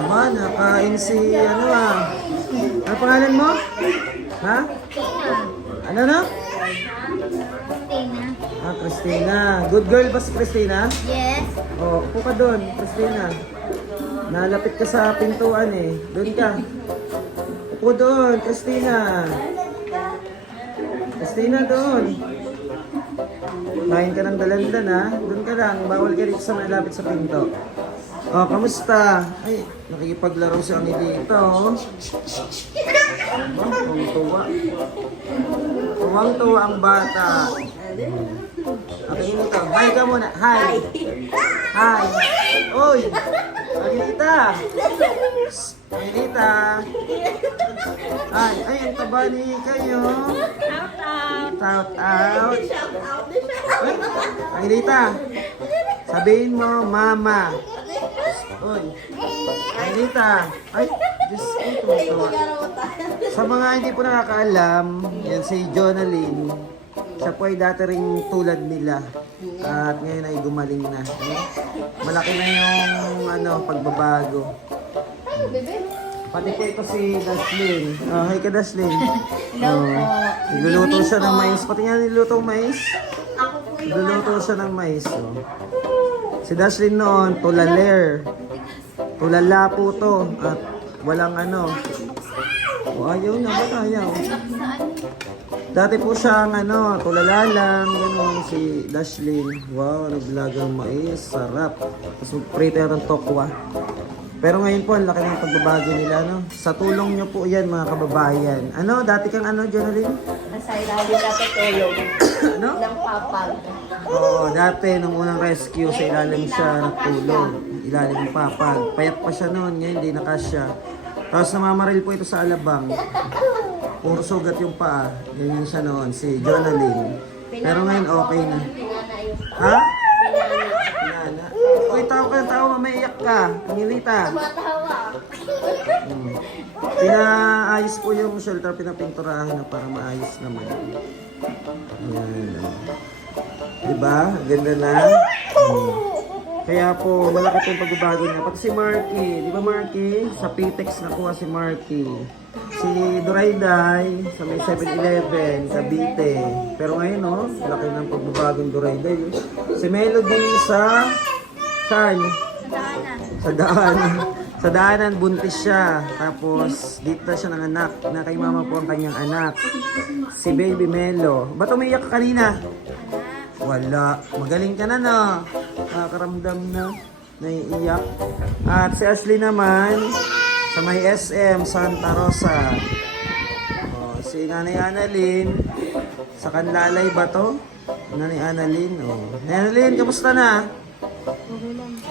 Aba, nakain si ano ah. Ano pangalan mo? Ha? Ano na? Tina. Ah, Christina. Good girl ba si Christina? Yes. Oh, upo ka doon, Christina. Nalapit ka sa pintuan eh. Doon ka. Upo doon, Christina. Christina, doon. Kain ka ng dalandan ha. Doon ka lang. Bawal ka dito sa malapit sa pinto. Oh, kamusta? Ay, nakikipaglaro si Ami dito. Oh, tuwang-tuwa. Tuwang-tuwa ang bata. Okay, dito. Hi ka muna. Hi. Hi. Oy. Anita. Anita. Ay, ay, ang taba ni kayo. Shout out. Ay, Anita. Sabihin mo, mama. Oy. Anita. Ay, Diyos ko, tuwa. Sa mga hindi po nakakaalam, yan si Jonaline. Siya po ay dati ring tulad nila. At ngayon ay gumaling na. Malaki na yung pagbabago. Pati po ito si Dashlyn. Oh, hi ka Dashlyn. Hello po. Nagluluto siya ng mais. Pati nga niluluto ng mais. Nagluluto siya ng mais. Oh. Si Dashlyn noon, tulaler. Tulala po to. At walang Oh, ayaw na. Ba't ayaw? Dati po siyang tulala lang, gano'n, si Dashlyn. Wow, naglagang mais, sarap. Tapos prito ng tokwa. Pero ngayon po, ang laki ng pagbabago nila, no? Sa tulong nyo po yan, mga kababayan. Dati kang Jonaline? Nasa ilalim natin tulog. Ano? Ng papag. Oo, dati, nung unang rescue, sa ilalim siya nagtulog. Ilalim ng papag. Payat pa siya noon, ngayon hindi na kasya. Tapos namamaril po ito sa alabang. Puro sugat yung paa. Ganyan siya noon, si Jonaline. Pero ngayon okay na. Ha? Pinana. Uy, tao ka ng tao, mamaiyak ka. Angilita. Pinaayos po yung shelter, pinapinturahan na para maayos naman. Ayan. Diba? Ganda na. Kaya po, malaki po yung pagbabago niya. Pati si Marky. Di ba Marky? Sa Pitex nakuha si Marky. Si Durayday sa may 7-Eleven, Cavite. Pero ngayon, laki ng pagbabagong Durayday. Si Melody sa... Saan? Sa daanan. Sa daanan, buntis siya. Tapos, dito na siya ng anak. Na kay mama po ang kanyang anak. Si Baby Melo. Ba't umiyak ka kanina? Wala. Magaling ka na, no? Nakakaramdam na. Naiiyak. At si Ashley naman, sa may SM, Santa Rosa. O, si Nanay Annalyn, sa Kanlalay ba to? Nanay Annalyn, Nanay Annalyn, kamusta na?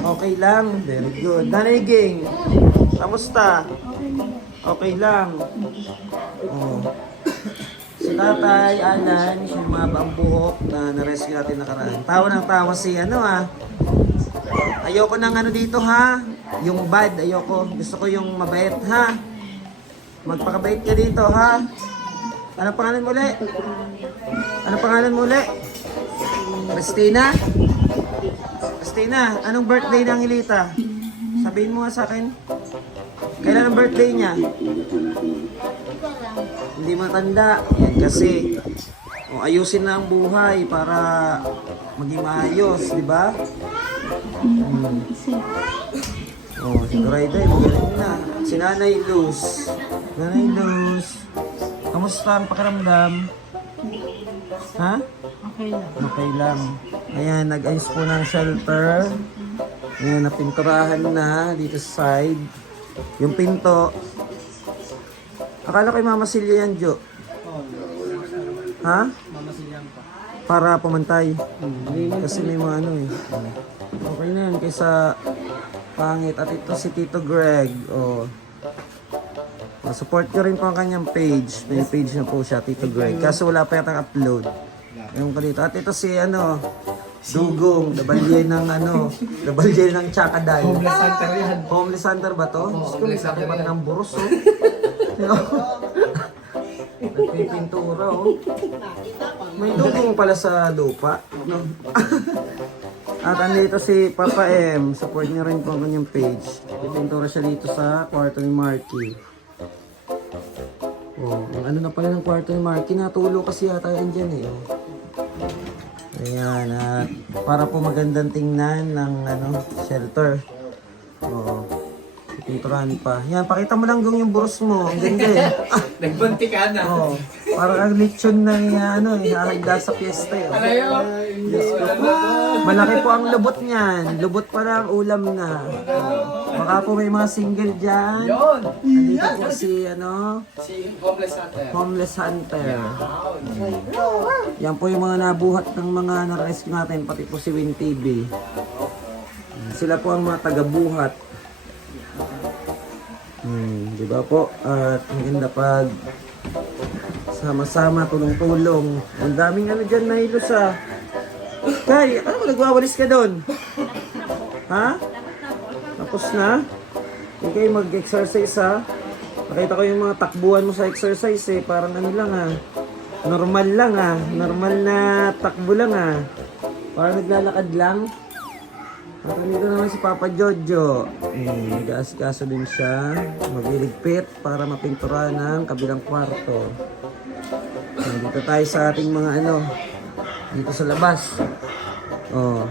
Okay lang. Very good. Nanay Ging, kamusta? Okay lang. Si Tatay Alan, yung mga ang buhok na na-rescue natin nakaraan. Tawa ng tawa si Ayoko ng dito ha. Yung bad, ayoko. Gusto ko yung mabait ha. Magpakabait ka dito ha. Ano pangalan mo ulit? Ano pangalan mo ulit? Christina? Christina, anong birthday ng Hilita? Sabihin mo nga sa akin. Kailan ang birthday niya? Hindi matanda. Yan kasi. Ayusin na ang buhay para maging maayos, di ba? Si Durayday, magaling na. Si Nanay Luz. Nanay Luz, kamusta ang pakiramdam? Ha? Okay lang. Okay lang. Ayan, nag-ayos po ng shelter. Ayan, napinturahan na dito sa side. Yung pinto. Akala ko yung Mama Silya yan, Jo. Ha? Mama Silya pa. Para pumantay. Kasi may mga Okay na yan, kaysa pangit. At ito si Tito Greg. Support nyo rin po ang kanyang page. May page na po siya, Tito Greg. Kaso wala pa yatang upload. Ewan ko dito. At ito si Dugong, dabalye ng Chakaday. Homeless center yan. Homeless center ba to? Homeless center Pati yan. ng buros, Nagpipintura, May dugong pala sa lupa, no? At andito si Papa M. Support niyo rin po ang kanyang page. Pipintura siya dito sa kwarto ni Marky. Oh, ang ano na pala ng kwarto ni Marky, natulo kasi yata yan dyan eh. Oh. Ayan, at para po magandang tingnan ng shelter. Oh, pipinturahan pa. Yan, pakita mo lang yung buros mo. Ang ganda eh. Nagbunti ka na. Oh, parang ang lechon na hahagda sa piyesta eh. Ano yun? Diyos ko po. Malaki po ang lubot niyan. Lubot pa lang, ulam na. Baka po may mga single dyan. Yun! Nandito po si Si Homeless Hunter. Homeless Hunter. Yan po yung mga nabuhat ng mga na-rescue natin, pati po si Win TV. Sila po ang mga taga-buhat. Di ba po? At maganda pag sama-sama, tulong-tulong. Ang daming dyan na hilos ah. Kay, ano mo nagwawalis ka doon? Ha? Tapos na? Hindi kayo mag-exercise ha? Nakita ko yung mga takbuhan mo sa exercise eh. Parang lang ha. Normal lang ha. Normal na takbo lang ha. Parang naglalakad lang. At nandito naman si Papa Jojo. Nag-aasikaso din siya. Magliligpit para mapintura ng kabilang kwarto. Nandito tayo sa ating mga dito sa labas. Oh.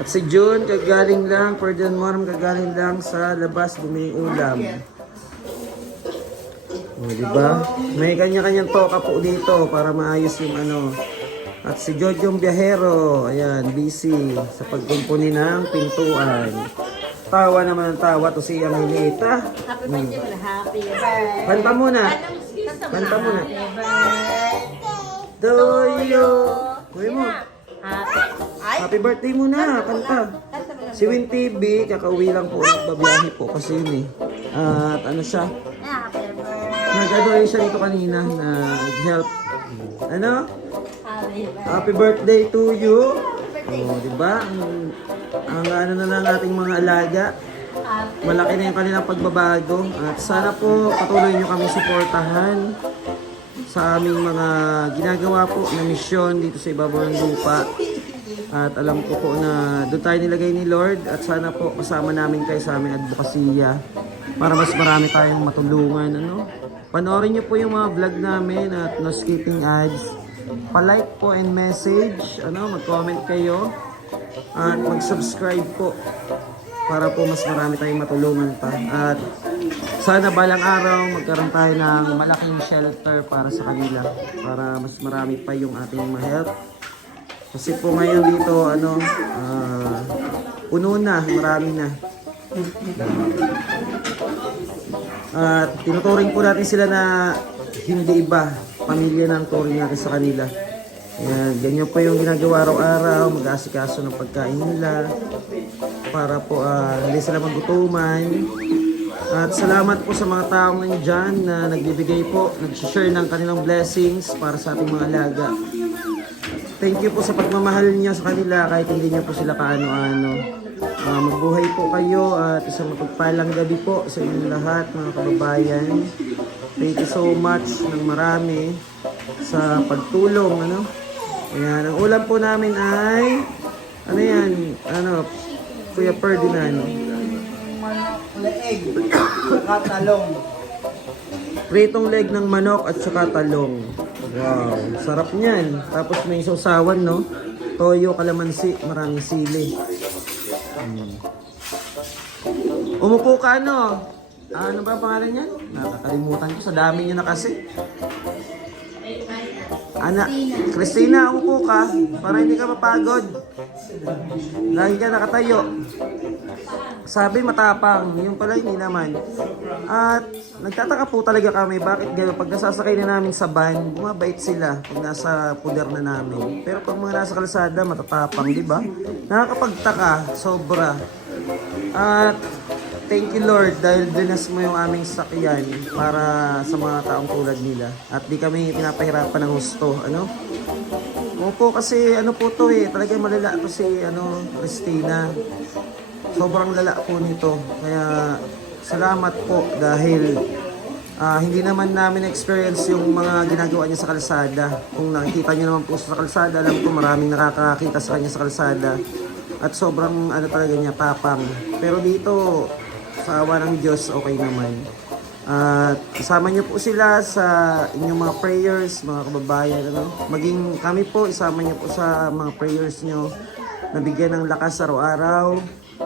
At si June, kagaling lang, Ferdinand kagaling lang sa labas, bumili ulam. Oh, diba? May kanya-kanyang toka po dito para maayos yung At si Jojo yung biyahero, ayan, busy sa pagkumpuni ng pintuan. Tawa naman ang tawa to si Amelita. Happy birthday mo na. Happy birthday. Kanta muna. Kanta muna. To you. Uy mo. Happy birthday muna, kanta. Si Win TV, kakauwi lang po, babiyahe po kasi yun eh. At siya, Happy birthday. nag-ano rin siya dito kanina, nag-help. Happy birthday. Happy birthday to you. Oh, di ba? Ang na lang ating mga alaga. Malaki na yung kanilang pagbabago. At sana po patuloy nyo kami suportahan sa aming mga ginagawa po na misyon dito sa ibabaw ng lupa. At alam ko po na doon tayo nilagay ni Lord at sana po kasama namin kayo sa aming advokasya para mas marami tayong matulungan. Panoorin nyo po yung mga vlog namin at no skipping ads. Pa-like po and message, mag-comment kayo at mag-subscribe po para po mas marami tayong matulungan pa. At sana balang araw magkaroon tayo ng malaking shelter para sa kanila para mas marami pa yung ating ma-help. Kasi po ngayon dito, puno na, marami na. At tinuturing po natin sila na hindi iba, pamilya na ang turing natin sa kanila. Ayan, ganyan po yung ginagawa araw-araw, mag-aasikaso ng pagkain nila para po hindi sila magutuman. At salamat po sa mga taong nandyan na nagbibigay po, nag-share ng kanilang blessings para sa ating mga alaga. Thank you po sa pagmamahal niyo sa kanila kahit hindi niyo po sila kaano-ano. Magbuhay po kayo at isang mapagpalang gabi po sa inyong lahat mga kababayan. Thank you so much ng marami sa pagtulong. Ayan, ang ulam po namin ay Kuya Ferdinand. Leeg. Katalong. Pritong leg ng manok at saka talong. Wow, sarap niyan. Tapos may sausawan, toyo, kalamansi, maraming sili. Umupo ka, ano ba pangalan niyan? Nakakalimutan ko, sa dami niyo na kasi. Christina, umupo ka para hindi ka mapagod. Lagi ka nakatayo. Sabi matapang, yung pala hindi naman. At nagtataka po talaga kami bakit gano'n. Pag nasasakay na namin sa van, bumabait sila pag nasa puder na namin. Pero pag mga nasa kalsada, matatapang, di ba? Nakakapagtaka, sobra. At thank you Lord dahil dinas mo yung aming sakyan para sa mga taong tulad nila. At di kami pinapahirapan ng gusto. Opo kasi po to talagang malala to si Christina. Sobrang lala po nito. Kaya salamat po dahil hindi naman namin experience yung mga ginagawa niya sa kalsada. Kung nakikita niyo naman po sa kalsada, alam ko maraming nakakakita sa kanya sa kalsada. At sobrang ano talaga niya, tapang. Pero dito, sa awa ng Diyos, okay naman. At isama niyo po sila sa inyong mga prayers, mga kababayan. Ano? Maging kami po, isama niyo po sa mga prayers niyo. Nabigyan ng lakas araw-araw,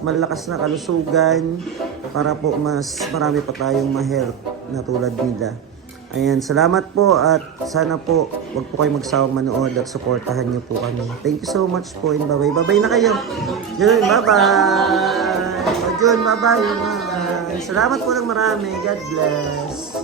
malakas na kalusugan, para po mas marami pa tayong ma-help na tulad nila. Ayan, salamat po at sana po wag po kayo magsawang manood at suportahan niyo po kami. Thank you so much po and bye-bye. Bye-bye na kayo. Jun, bye-bye. O Jun, bye-bye. Salamat po ng marami. God bless.